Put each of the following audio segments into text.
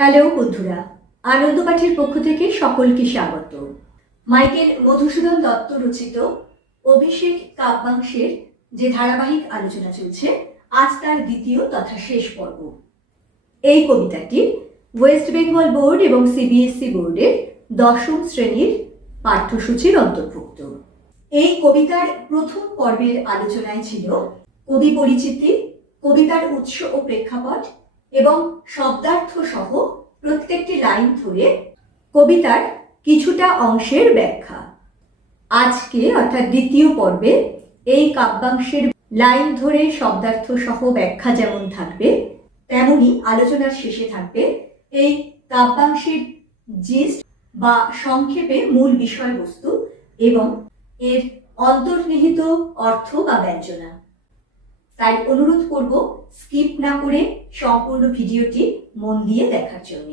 Hello বন্ধুরা, আনন্দ পাঠের পক্ষ থেকে সকলকে স্বাগত। মাইকেল মধুসূদন দত্ত রচিত অভিষেক কাব্যাংশের যে ধারাবাহিক আলোচনা চলছে, আজ তার দ্বিতীয় তথা শেষ পর্ব। এই কবিতাটি ওয়েস্ট বেঙ্গল বোর্ড এবং সিবিএসই বোর্ডের 10ম শ্রেণীর পাঠ্যসূচির অন্তর্ভুক্ত। এই কবিতার প্রথম পর্বের আলোচনায় ছিল কবি পরিচিতি, কবিতার উৎস ও প্রেক্ষাপট এবং শব্দার্থ সহ প্রত্যেকটি লাইন ধরে কবিতার কিছুটা অংশের ব্যাখ্যা। আজকে অর্থাৎ দ্বিতীয় পর্বে এই কাব্যাংশের লাইন ধরে শব্দার্থ সহ ব্যাখ্যা যেমন থাকবে, তেমনি আলোচনার শেষে থাকবে এই কাব্যাংশের জিস্ট বা সংক্ষেপে মূল বিষয়বস্তু এবং এর অন্তর্নিহিত অর্থ বা ব্যঞ্জনা। তাই অনুরোধ করব স্কিপ না করে সম্পূর্ণ ভিডিওটি মন দিয়ে দেখার জন্য।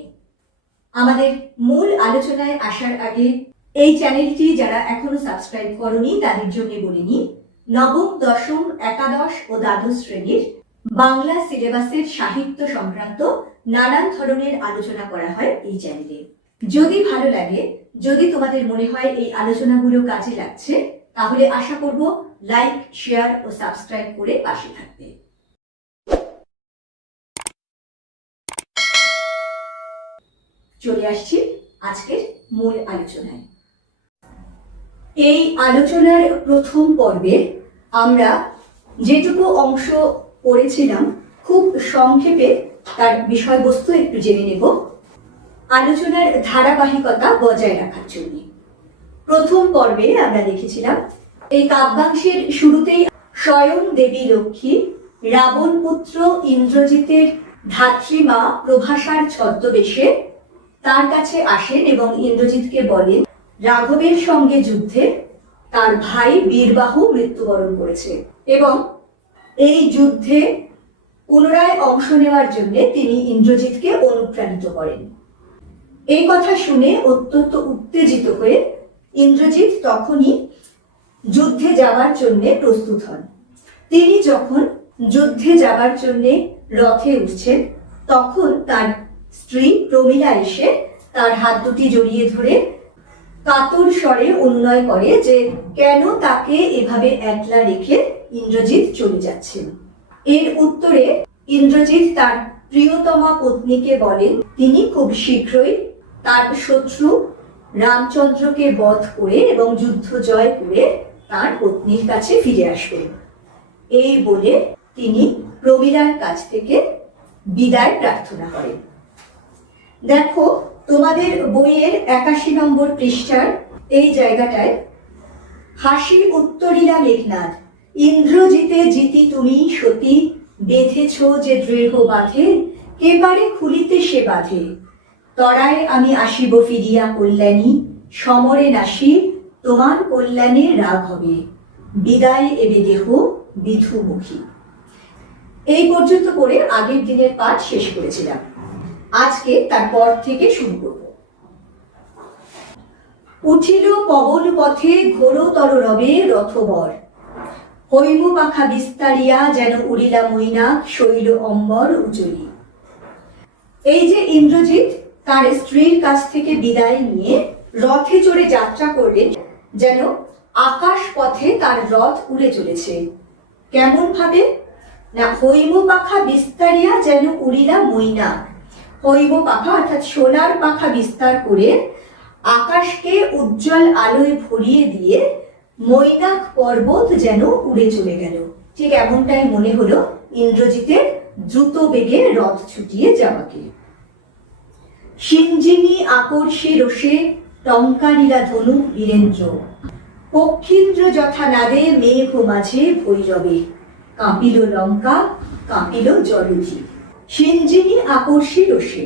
আমাদের মূল আলোচনায় আসার আগে এই চ্যানেলটি যারা এখনো সাবস্ক্রাইব করনি তাদের জন্য বলে নিই, নবম, দশম, একাদশ ও দ্বাদশ শ্রেণীর বাংলা সিলেবাসের সাহিত্য সংক্রান্ত নানান ধরনের আলোচনা করা হয় এই চ্যানেলে। যদি ভালো লাগে, যদি তোমাদের মনে হয় এই আলোচনাগুলো কাজে লাগছে, তাহলে আশা করব লাইক, শেয়ার ও সাবস্ক্রাইব করে পাশে থাকবে। চলে আসছি আজকের মূল আলোচনায়। এই আলোচনার প্রথম পর্বে আমরা যেটুকু অংশ পড়েছিলাম খুব সংক্ষেপে তার বিষয়বস্তু একটু জেনে নেব, আলোচনার ধারাবাহিকতা বজায় রাখার জন্য। প্রথম পর্বে আমরা দেখেছিলাম এই কাব্যাংশের শুরুতেই স্বয়ং দেবী লক্ষ্মী রাবণ পুত্র ইন্দ্রজিতের ধাত্রীমা প্রভাসার ছদ্মবেশে তার কাছে আসেন এবং ইন্দ্রজিৎকে বলেন রাঘবের সঙ্গে যুদ্ধে তার ভাই বীরবাহু মৃত্যুবরণ করেছে এবং এই যুদ্ধে পুনরায় অংশ নেওয়ার জন্য তিনি ইন্দ্রজিৎকে অনুপ্রাণিত করেন। এই কথা শুনে অত্যন্ত উত্তেজিত হয়ে ইন্দ্রজিৎ তখনই যুদ্ধে যাওয়ার জন্য প্রস্তুত হন। তিনি যখন যুদ্ধে যাওয়ার জন্য রথে উঠছেন, তখন তার স্ত্রী প্রমীলা এসে তার হাত দুটি জড়িয়ে ধরে কাতর স্বরে অনুনয় করে যে কেন তাকে এভাবে একলা রেখে ইন্দ্রজিৎ চলে যাচ্ছেন। এর উত্তরে ইন্দ্রজিৎ তার প্রিয়তমা পত্নীকে বলেন তিনি খুব শীঘ্রই তার শত্রু রামচন্দ্রকে বধ করে এবং যুদ্ধ জয় করে তার পত্নীর কাছে ফিরে আসবেন। এই বলে তিনি প্রমীলার কাছ থেকে বিদায় প্রার্থনা করেন। দেখো, তোমাদের বইয়ের 81 নম্বর পৃষ্ঠার এই জায়গাটায় হাসি উত্তরিলা মেঘনাদ, ইন্দ্রজিতে জিতি তুমি সতী, বেঁধেছ যে দৃঢ় বাঁধে, কেবারে খুলিতে সে বাঁধে, তরায় আমি আসিব ফিরিয়া কল্যাণী, সমরে নাসি তোমার কল্যাণে রাগ হবে, বিদায় এবে দেহ বিধুমুখী। এই পর্যন্ত করে আগের দিনের পাঠ শেষ করেছিলাম। আজকে তারপর থেকে শুরু করব। উঠিল পবন পথে ঘোরতর রবে রথবর, হৈম পাখা বিস্তারিয়া যেন উড়িলা মৈনাক শৈল অম্বর উজলি। এই যে ইন্দ্রজিৎ তার স্ত্রীর কাছ থেকে বিদায় নিয়ে রথে চড়ে যাত্রা করলেন, যেন আকাশ পথে তার রথ উড়ে চলেছে। কেমন ভাবে না, হৈম পাখা বিস্তারিয়া যেন উড়িলা মৈনাক। হৈম পাখা অর্থাৎ সোনার পাখা বিস্তার করে আকাশকে উজ্জ্বল আলোয় ভরিয়ে দিয়ে মৈনাক পর্বত যেন উড়ে চলে গেল। ঠিক এমনটাই মনে হলো ইন্দ্রজিতের দ্রুত বেগে রথ ছুটিয়ে যাওয়াকে। সিঞ্জিনী আকর্ষে রোষে টঙ্কারিলা ধনু বীরেন্দ্র, পক্ষীন্দ্র যথা নাদে মেঘ মাঝে ভৈরবে, কাঁপিল লঙ্কা কাঁপিল জলধি। সিঞ্জিনী আকর্ষে রোষে,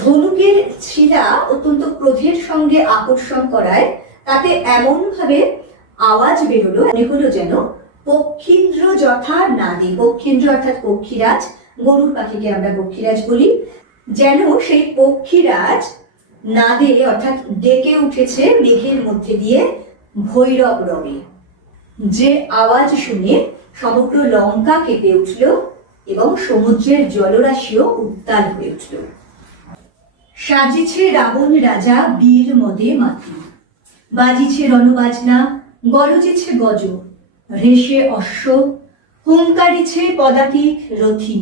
ধনুকের ছিলা অত্যন্ত ক্রোধের সঙ্গে আকর্ষণ করায় তাতে এমন ভাবে আওয়াজ বেরোলো, মনে হলো যেন পক্ষীন্দ্র যথা নাদে, পক্ষীন্দ্র অর্থাৎ পক্ষীরাজ, গরুর পাখিকে আমরা পক্ষীরাজ বলি, যেন সেই পক্ষীরাজ নাদে অর্থাৎ ডেকে উঠেছে মেঘের মধ্যে দিয়ে ভৈরব রবে। যে আওয়াজ শুনে সমগ্র লঙ্কা কেঁপে উঠল এবং সমুদ্রের জলরাশিও উত্তাল হয়ে উঠল। সাজিছে রাবণ রাজা বীর মদে মাতি, বাজিছে রণবাজনা, গরজিছে গজ, রেশে অশ্ব, হুঙ্কারিছে পদাতিক রথী,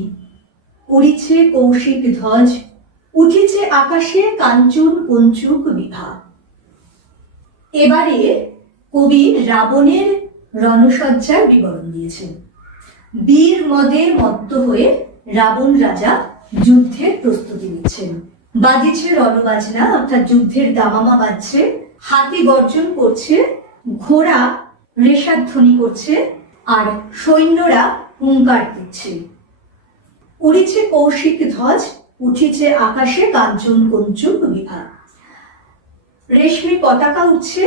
উড়িছে কৌশিক ধ্বজ, উঠিছে আকাশে কাঞ্চন কঞ্চুক বিভা। এবারে কবি রাবণের রণসজ্জার বিবরণ দিয়েছেন। বীর মদে মত্ত হয়ে রাবণ রাজা যুদ্ধের প্রস্তুতি নিচ্ছেন। বাজিছে রণবাজনা, অর্থাৎ যুদ্ধের দামামা বাজছে, হাতি গর্জন করছে, ঘোড়া রেশাধ্বনি করছে, আর সৈন্যরা হুঙ্কার দিচ্ছে। উড়িছে কৌশিক ধ্বজ, উঠিছে আকাশে কাঞ্চন কঞ্চুক বিভা। রেশমি পতাকা উঠছে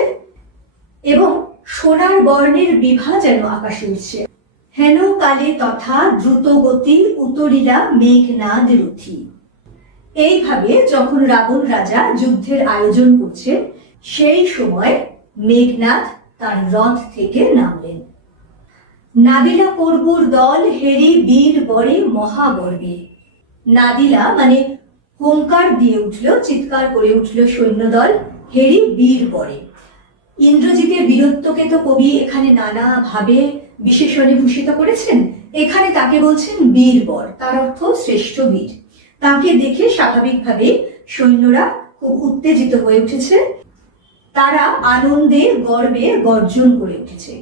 এবং সোনার বর্ণের বিভা যেন আকাশে উঠছে। হেন কালে তথা দ্রুত গতি উতরিলা মেঘনাদ রথী। এইভাবে যখন রাবণ রাজা যুদ্ধের আয়োজন করছেন, সেই সময় মেঘনাদ তার রথ থেকে নামলেন। নাদিলা কর্বুর দল হেরি বীর বরে মহাগর্বে। নাদিলা মানে হুঙ্কার দিয়ে উঠল, চিৎকার করে উঠল সৈন্যদল, হেরি বীর বরে। ইন্দ্রজিতের বীরত্বকে তো কবি এখানে নানাভাবে বিশেষণে ভূষিত করেছেন। এখানে তাকে বলছেন বীরবর, তার অর্থ শ্রেষ্ঠ বীর। তাকে দেখে স্বাভাবিকভাবে সৈন্যরা খুব উত্তেজিত হয়ে উঠেছে, তারা আনন্দে গর্বে গর্জন করে উঠেছে।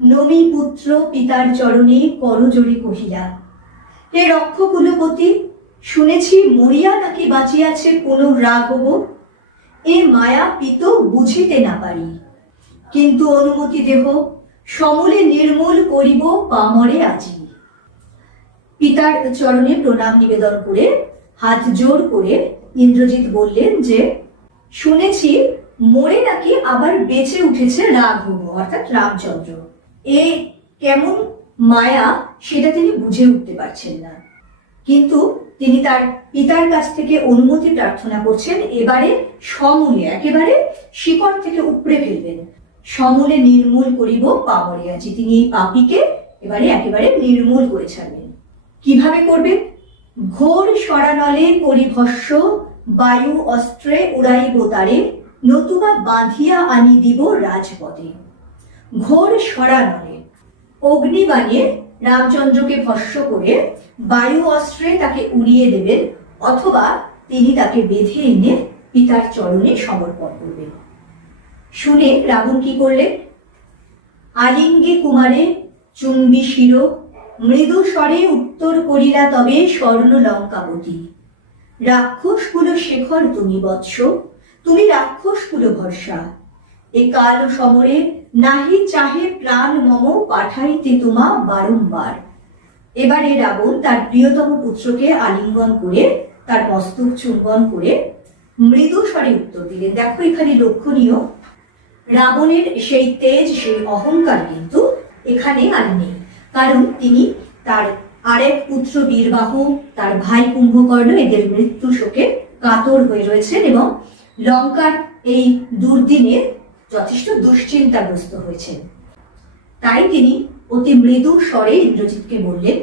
নমি পুত্র পিতার চরণে করজোড়ে কহিলা, হে রক্ষ কুলপতি, শুনেছি মরিয়া নাকি বাঁচিয়াছে পুনরাগব। এ মায়া পিত বুঝিতে না পারি, কিন্তু অনুমতি দেহ সমূলে নির্মূল করিব পামরে আজি। পিতার চরণে প্রণাম নিবেদন করে হাত জোর করে ইন্দ্রজিৎ বললেন যে শুনেছি মরে নাকি আবার বেঁচে উঠেছে রাঘব, অর্থাৎ রামচন্দ্র। এ কেমন মায়া সেটা তিনি বুঝে উঠতে পারছেন না, কিন্তু তিনি তার পিতার কাছ থেকে অনুমতি প্রার্থনা করছেন। এবারে সমূলে, একেবারে শিকড় থেকে উপড়ে ফেলবেন। সমূলে নির্মূল করিব পামরে আজি, তিনি এই পাপীকে এবারে একেবারে নির্মূল করে ছাড়বেন। কিভাবে করবেন? ঘোর সরানলে পরিভস্য, বায়ু অস্ত্রে উড়াইব তারে, নতুবা বাঁধিয়া আনি দিব রাজপদে। ঘোর সরানলে, অগ্নিবাণে রামচন্দ্রকে ভস্য করে বায়ু অস্ত্রে তাকে উড়িয়ে দেবেন, অথবা তিনি তাকে বেঁধে এনে পিতার চরণে সমর্পণ করবেন। শুনে রাবণ কি করলেন? আলিঙ্গে কুমারে চুম্বি শির, মৃদু স্বরে উত্তর করিলা তবে স্বর্ণ লঙ্কাবতী। রাক্ষস কুল শেখর তুমি বৎস, তুমি রাক্ষস কুল ভরসা। এ কাল সমরে নাহি চাহে প্রাণ মম, পাঠাইতে তোমা বারংবার। এবারে রাবণ তার প্রিয়তম পুত্রকে আলিঙ্গন করে তার মস্তক চুম্বন করে মৃদু স্বরে উত্তর দিলেন। দেখো এখানে লক্ষণীয়, রাবণের সেই তেজ, সেই অহংকার কিন্তু এখানে আর নেই, কারণ তিনি তার আরেক পুত্র বীরবাহ, তার ভাই কুম্ভকর্ণ, এদের মৃত্যু শোকে কাতর হয়ে রয়েছেন এবং লঙ্কার এই দুর্দিনে যথেষ্ট দুশ্চিন্তাগ্রস্ত হয়েছেন। তাই তিনি অতি মৃদু স্বরে ইন্দ্রজিৎকে বললেন,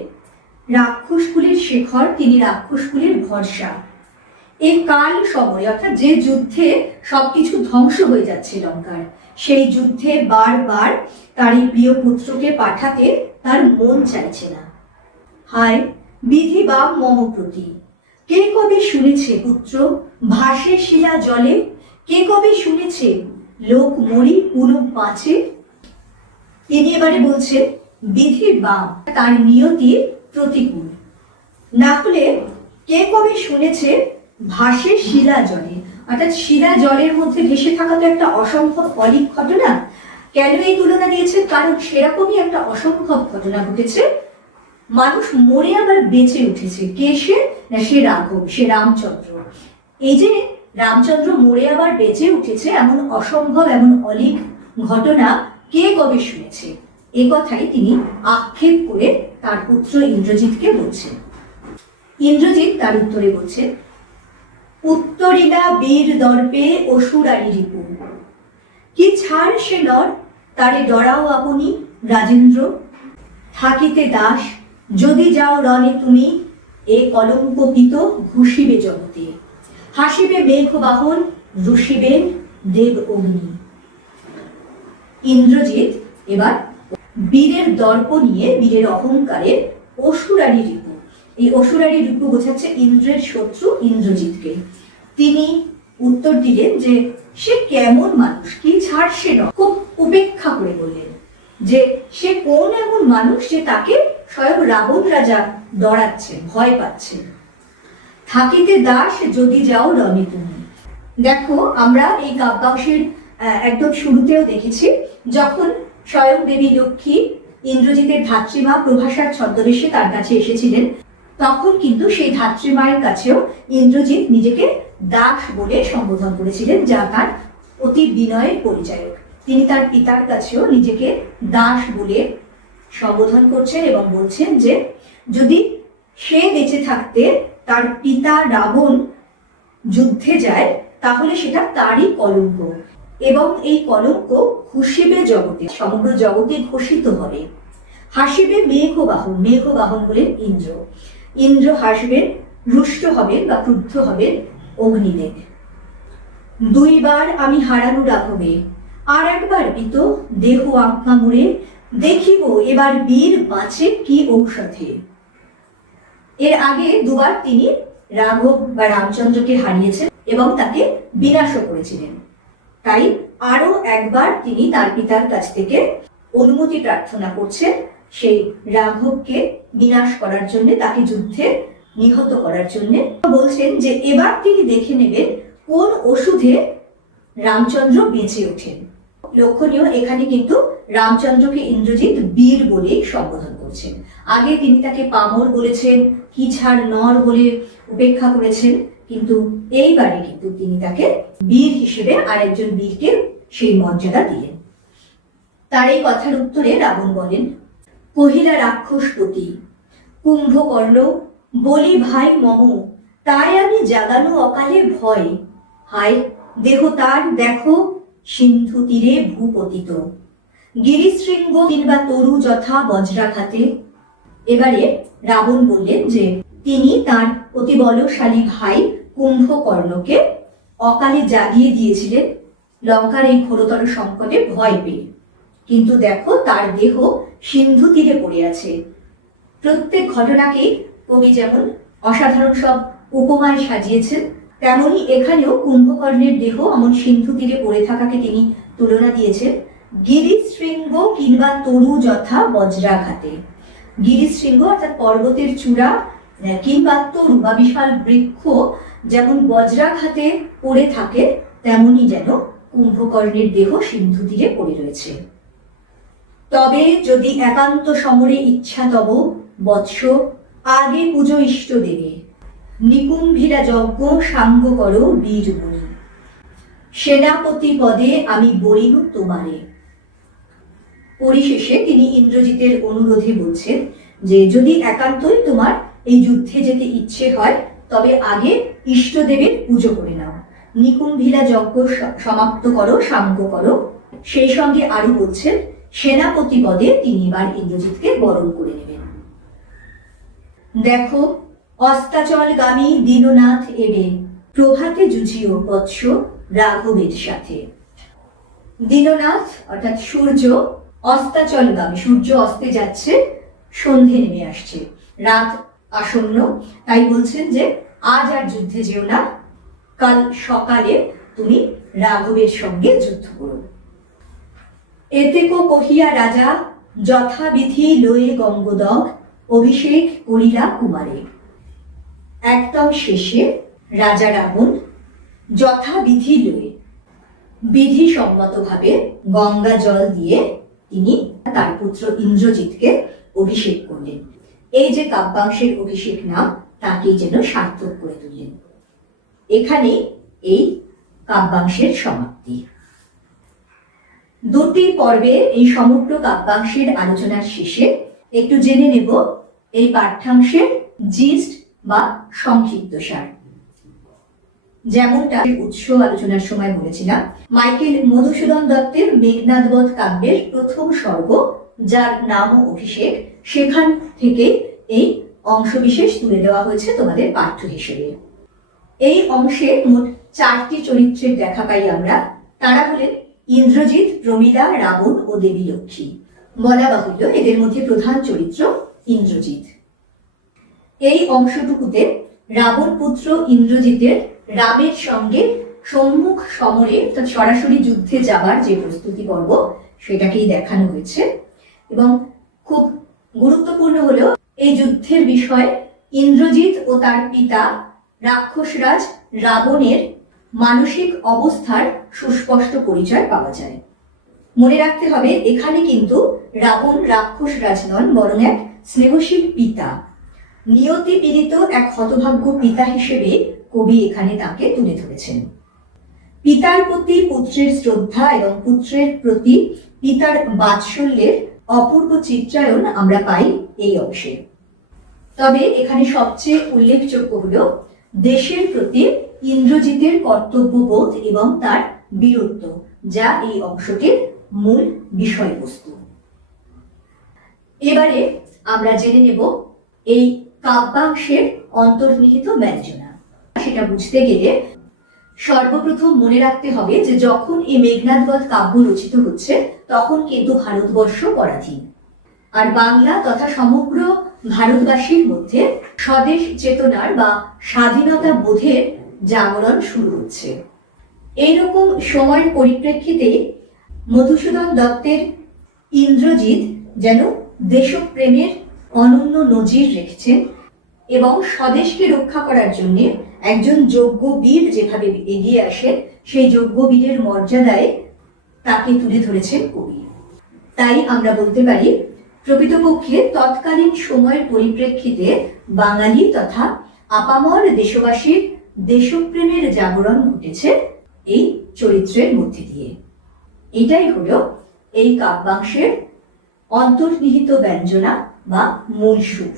রাক্ষস কুলের শেখর, তিনি রাক্ষস কুলের ভরসা। এই কাল সমরে, অর্থাৎ যে যুদ্ধে সবকিছু ধ্বংস হয়ে যাচ্ছে লঙ্কার, সেই যুদ্ধে বারবার তার এই প্রিয় পুত্রকে পাঠাতে তার মন চাইছে না। হায় বিধি বা মম প্রতি, কে কবে শুনেছে পুত্র ভাসে শিলা জলে, কে কবে শুনেছে লোক মরি পুনঃ বাঁচে। তিনি এবারে বলছেন বিধি বাম, তার নিয়তি প্রতিকূল। না হলে কে কবে শুনেছে ভাসে শিলা জলে, অর্থাৎ শিলা জলের মধ্যে ভেসে থাকা তো একটা অসম্ভব অলীক ঘটনা। কেন এই তুলনা দিয়েছে? কারণ সেরকমই একটা অসম্ভব ঘটনা ঘটেছে, মানুষ মরে আবার বেঁচে উঠেছে। কে সে? না, সে রাঘব, সে রামচন্দ্র। এই যে রামচন্দ্র মরে আবার বেঁচে উঠেছে, এমন অসম্ভব, এমন অলীক ঘটনা কে কবে শুনেছে? এ কথাই তিনি আক্ষেপ করে তার পুত্র ইন্দ্রজিৎকে বলছেন। ইন্দ্রজিৎ তার উত্তরে বলছেন, উত্তরিলা বীর দর্পে অসুরারি রিপু, কি ছাড় সে নর, তারে ডরাও আপনি রাজেন্দ্র। থাকিতে দাস যদি যাও রণে তুমি, এ কলঙ্কিত ঘুষিবে জগতে। হাসিবে মেঘবাহন, রুষিবেন দেব অগ্নি। ইন্দ্রজিৎ এবার বীরের দর্প নিয়ে, বীরের অহংকারের অসুরারি রিপু, এই অসুরারি রিপু বোঝাচ্ছে ইন্দ্রের শত্রু ইন্দ্রজিৎকে। তিনি উত্তর দিলেন যে সে কেমন মানুষ, কি ছাড় সে নয়। খুব উপেক্ষা করে বললেন যে সে কোন এমন মানুষ যে তাকে স্বয়ং রাবণ রাজা ডরাচ্ছে, ভয় পাচ্ছে। থাকিতে দাস যদি যাও রণে তুমি। দেখো, আমরা এই কাব্যাংশের একদম শুরুতেও দেখেছি, যখন স্বয়ং দেবী লক্ষ্মী ইন্দ্রজিতের ধাত্রীমা প্রভাসার ছদ্মবেশে তার কাছে এসেছিলেন, তখন কিন্তু সেই ধাত্রীমায়ের কাছেও ইন্দ্রজিৎ নিজেকে দাস বলে সম্বোধন করেছিলেন, যা তার অতি বিনয়ের পরিচায়ক। তিনি তার পিতার কাছেও নিজেকে দাস বলে সম্বোধন করছেন এবং বলছেন যে যদি সে বেঁচে থাকতে তার পিতা রাবণ যুদ্ধে যায় তাহলে সেটা তারই কলঙ্ক, এবং এই কলঙ্ক ঘুষিবে জগতে, সমগ্র জগতে ঘোষিত হবে। হাসিবে মেঘবাহন, মেঘবাহন হলেন ইন্দ্র। ইন্দ্র হাসবেন, রুষ্ট হবেন বা ক্রুদ্ধ হবেন অগ্নিদেব। দুইবার আমি হারানো রাঘবে, আর একবার বিত দেহ আজ্ঞা মুড়ে, দেখিব এবার বীর বাঁচে কি ঔষধে। এর আগে দুবার তিনি রাঘব বা রামচন্দ্রকে হারিয়েছেন এবং তাকে বিনাশও করেছিলেন। তাই আরো একবার তিনি তার পিতার কাছ থেকে অনুমতি প্রার্থনা করছেন সেই রাঘবকে বিনাশ করার জন্য, তাকে যুদ্ধে নিহত করার জন্য। বলছেন যে এবার তিনি দেখে নেবেন কোন ওষুধে রামচন্দ্র বেঁচে ওঠেন। লক্ষণীয়, এখানে কিন্তু রামচন্দ্রকে ইন্দ্রজিৎ বীর বলেই সম্বোধন করছেন। আগে তিনি তাকে পামর বলেছেন, কি ছাড় নর বলে উপেক্ষা করেছেন, কিন্তু এইবারে কিন্তু তিনি তাকে বীর হিসেবে আরেকজন বীরকে সেই মর্যাদা দিলেন। তার এই কথার উত্তরে রাবণ বলেন, কহিলা রাক্ষসপতি কুম্ভকর্ণ, বলি ভাই মম, তাই আমি জাগানো অকালে ভয়। হায় দেহ তার দেখো সিন্ধু তীরে ভূপতিত, গিরিশৃঙ্গ কিংবা তরু যথা বজ্রাঘাতে। এবারে রাবণ বললেন যে তিনি তার অতি বলশালী ভাই কুম্ভকর্ণকে অকালে জাগিয়ে দিয়েছিলেন লঙ্কার এই ঘোরতর সংকটে ভয় পেয়ে, কিন্তু দেখো তার দেহ সিন্ধু তীরে পড়ে আছে। প্রত্যেক ঘটনাকেই কবি যেমন অসাধারণ সব উপমায় সাজিয়েছেন, তেমনি এখানেও কুম্ভকর্ণের দেহ এমন সিন্ধু তীরে পড়ে থাকাকে তিনি তুলনা দিয়েছেন গিরিশৃঙ্গ কিংবা তরু যথা বজ্রাঘাতে। গিরিশৃঙ্গ অর্থাৎ পর্বতের চূড়া কিংবা তরু বা বিশাল বৃক্ষ যেমন বজ্রাঘাতে পড়ে থাকে, তেমনি যেন কুম্ভকর্ণের দেহ সিন্ধু তীরে পড়ে রয়েছে। তবে যদি একান্ত সমরে ইচ্ছা তব বৎস, আগে পুজো ইষ্ট দেবে, নিকুম্ভীরা যজ্ঞ সাঙ্গ করো বীর মুনি, সেনাপতি পদে আমি বরিনু তোমারে। পরিশেষে তিনি ইন্দ্রজিতের অনুরোধে বলছেন যে যদি একান্তই তোমার এই যুদ্ধে যেতে ইচ্ছে হয় তবে আগে ইষ্টদেবের পুজো করে নাও, নিকুম্ভীরা যজ্ঞ সমাপ্ত করো, সাঙ্গ করো। সেই সঙ্গে আরো বলছেন সেনাপতি পদে তিনি এবার ইন্দ্রজিৎকে বরণ করে নেবেন। দেখো অস্তাচলগামী দীননাথ এবে, প্রভাতে জুঝিও বৎস রাঘবের সাথে। দীননাথ অর্থাৎ সূর্য অস্তাচলগামী, সূর্য অস্তে যাচ্ছে, সন্ধে নেমে আসছে, রাত আসন্ন। তাই বলছেন যে আজ আর যুদ্ধে যেও না, কাল সকালে তুমি রাঘবের সঙ্গে যুদ্ধ করো। এতেকো কহিয়া রাজা যথাবিধি লয়ে গঙ্গোদক, অভিষেক করিলা কুমারে। একদম শেষে রাজা রাবণ যথাবিধি লয়ে, বিধি সম্মতভাবে গঙ্গা জল দিয়ে তিনি তার পুত্র ইন্দ্রজিৎকে অভিষেক করলেন। এই যে কাব্যাংশের অভিষেক নাম, তাকেই যেন সার্থক করে তুললেন। এখানে এই কাব্যাংশের সমাপ্তি। দুটি পর্বে এই সমগ্র কাব্যাংশের আলোচনার শেষে একটু জেনে নেব এই পাঠ্যাংশের জিস্ট বা সংক্ষিপ্তসার। যেমনটা উৎস আলোচনার সময় বলেছিলাম, মাইকেল মধুসূদন দত্তের মেঘনাদবধ কাব্যের প্রথম স্বর্গ, যার নাম অভিষেক, সেখান থেকে এই অংশবিশেষ তুলে দেওয়া হয়েছে তোমাদের পাঠ্য হিসেবে। এই অংশে মোট 4টি চরিত্রের দেখা পাই আমরা। তারা হলেন ইন্দ্রজিৎ, প্রমীলা, রাবণ ও দেবী লক্ষ্মী। বলা বাহুল্য এদের মধ্যে প্রধান চরিত্র ইন্দ্রজিৎ। এই অংশটুকুতে রাবণ পুত্র ইন্দ্রজিতের রামের সঙ্গে সম্মুখ সমরে অর্থাৎ সরাসরি যুদ্ধে যাবার যে প্রস্তুতি পর্ব সেটাকেই দেখানো হয়েছে। এবং খুব গুরুত্বপূর্ণ হলো এই যুদ্ধের বিষয় ইন্দ্রজিৎ ও তার পিতা রাক্ষসরাজ রাবণের মানসিক অবস্থার সুস্পষ্ট পরিচয় পাওয়া যায়। মনে রাখতে হবে এখানে কিন্তু রাবণ রাক্ষসরাজ নন, বরং এক স্নেহশীল পিতা, নিয়তি পীড়িত এক হতভাগ্য পিতা হিসেবে কবি এখানে তাকে তুলে ধরেছেন। পিতার প্রতি পুত্রের শ্রদ্ধা এবং পুত্রের প্রতি পিতার বাৎসল্যের অপূর্ব চিত্রায়ন আমরা পাই এই অংশে। তবে এখানে সবচেয়ে উল্লেখযোগ্য হল দেশের প্রতি ইন্দ্রজিতের কর্তব্যবোধ এবং তার বীরত্ব, যা এই অংশটির মূল বিষয়বস্তু। এবারে আমরা জেনে নেব এই কাব্যাংশের অন্তর্নিহিত ব্যঞ্জনা। সেটা বুঝতে গেলে সর্বপ্রথম মনে রাখতে হবে যে যখন এই মেঘনাদবধ কাব্য রচিত হচ্ছে তখন কিন্তু ভারতবর্ষ পরাধীন, আর বাংলা তথা সমগ্র ভারতবাসীর মধ্যে স্বদেশ চেতনার বা স্বাধীনতা বোধের জাগরণ শুরু হচ্ছে। এইরকম সময়ের পরিপ্রেক্ষিতে মধুসূদন দত্তের ইন্দ্রজিৎ যেন দেশপ্রেমের অনন্য নজির রেখেছেন এবং স্বদেশকে রক্ষা করার জন্য একজন যোগ্য বীর যেভাবে এগিয়ে আসেন সেই যোগ্য বীরের মর্যাদায় তাকে তুলে ধরেছেন কবি। তাই আমরা বলতে পারি প্রকৃতপক্ষে তৎকালীন সময়ের পরিপ্রেক্ষিতে বাঙালি তথা আপামর দেশবাসীর দেশপ্রেমের জাগরণ ঘটেছে এই চরিত্রের মধ্যে দিয়ে। এটাই হলো এই কাব্যাংশের অন্তর্নিহিত ব্যঞ্জনা বা মূল সুর।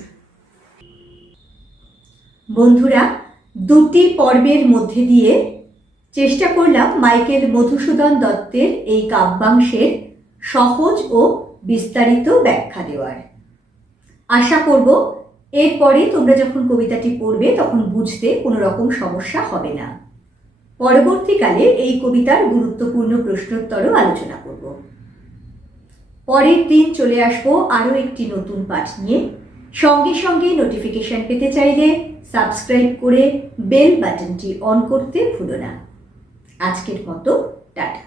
বন্ধুরা, 2টি পর্বের মধ্যে দিয়ে চেষ্টা করলাম মাইকেল মধুসূদন দত্তের এই কাব্যাংশের সহজ ও বিস্তারিত ব্যাখ্যা দেওয়ার। আশা করব এরপরে তোমরা যখন কবিতাটি পড়বে তখন বুঝতে কোনো রকম সমস্যা হবে না। পরবর্তীকালে এই কবিতার গুরুত্বপূর্ণ প্রশ্নোত্তরও আলোচনা করব। পরের দিন চলে আসবো আরও একটি নতুন পাঠ নিয়ে। সঙ্গে সঙ্গে নোটিফিকেশন পেতে চাইলে সাবস্ক্রাইব করে বেল বাটনটি অন করতে ভুলো না। আজকের মতো টাটা।